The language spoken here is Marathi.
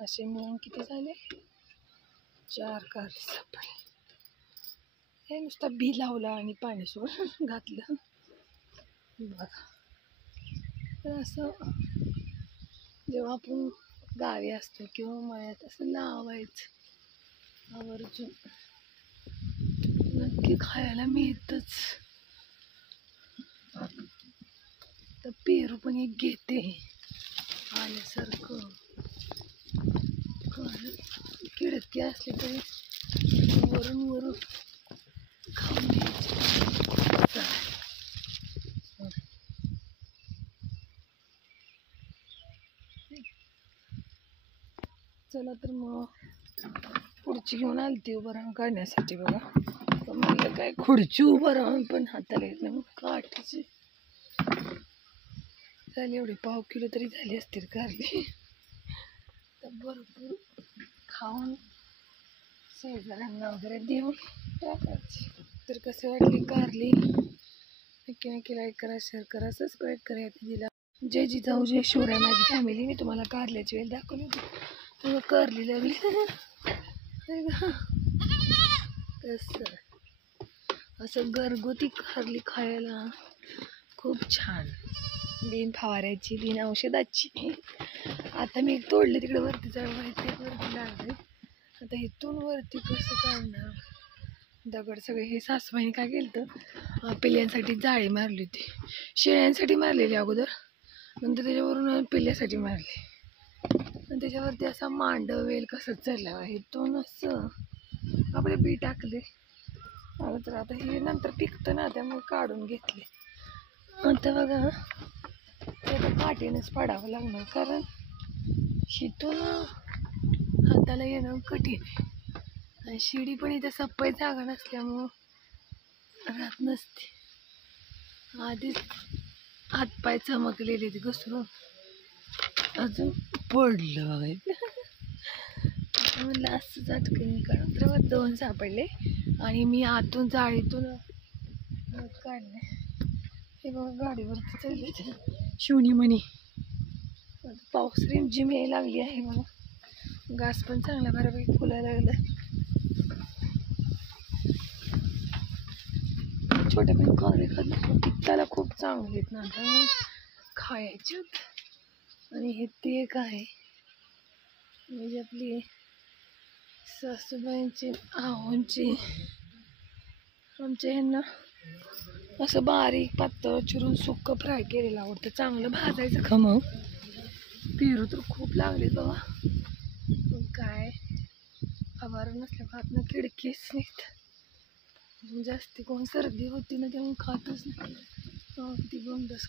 असे मिळून किती झाले? 4 कारले सापडले. हे नुसतं बी लावलं आणि पाणी सोडून घातलं बघा. तर असं जेव्हा आपण गावी असतो किंवा मळ्यात असं लावायचं आवर्जून, नक्की खायला मिळतच. तर पेरू पण एक घेते आल्यासारखं. किडके असले तरी वरून वरून खाऊन घ्यायचे. चला तर मग खुर्ची घेऊन आली ती उभं राहून काढण्यासाठी बघा. तर म्हणलं काय खुर्ची उभं राहून पण हाताला येत नाही, मग काठाची झाली. एवढी 1/2 किलो तरी झाली असतील कारली. तर भरपूर खाऊन शेजाऱ्यांना वगैरे देऊन टाकायची. तर कसे वाटली कारली नक्की नक्की लाईक करा, शेअर करा, सबस्क्राईब करा. दिला जय जिजाऊ जय शिवराय माझी फॅमिली. मी तुम्हाला कारल्याची वेळ दाखवली होती. कारली लागली तसं. असं घरगुती कारली खायला खूप छान. बिन फवाऱ्याची, बिन औषधाची. आता मी तोडले तिकडे वरती चढवायचे, वरती लागले. आता इथून वरती कसं काढणार? दगड सगळे. हे सासूबाईने काय केलं तर पिल्ल्यांसाठी जाळी मारली होती. शेळ्यांसाठी मारलेली अगोदर, नंतर त्याच्यावरून पिल्ल्यासाठी मारली. आणि त्याच्यावरती असा मांडवेल कसं चढला आहे. इथून असं आपले बी टाकले. तर आता हे नंतर पिकतं ना, त्यामुळे काढून घेतले. आता बघा ते आता काठीनंच पाडावं लागणार, कारण शितून हाताला येणं कठीण आहे. आणि शिडी पण इथे सप्पाई जागा नसल्यामुळं राहत नसते. आधीच हातपाय चमकलेले ते घसरून अजून पडलं बघायचं. म्हणलं असं चटकन काढून तर 2 सापडले आणि मी आतून जाळीतून काढले. हे बघा गाडीवरती चालले शिवणी म्हणी. पाऊस रिमझिम यायला लागली आहे बघा. घास पण चांगला बऱ्यापैकी फुलायला लागला. छोटे पण कारले खाल्ले पित्ताला खूप चांगले आहेत ना, त्यामुळे खायचे. आणि हे ते एक आहे म्हणजे आपली सासूबाईंची आहोंची. आमच्या ह्यांना असं बारीक पातळ चिरून सुक्क फ्राय केलेलं आवडतं. चांगलं भाजायचं खमंग. पेरू तर खूप लागले बाबा. पण काय फवारा नसल्या भातनं किडकीच निघत. जास्ती कोण सर्दी होती ना, त्यामुळे खातच नाही. ती गोंडस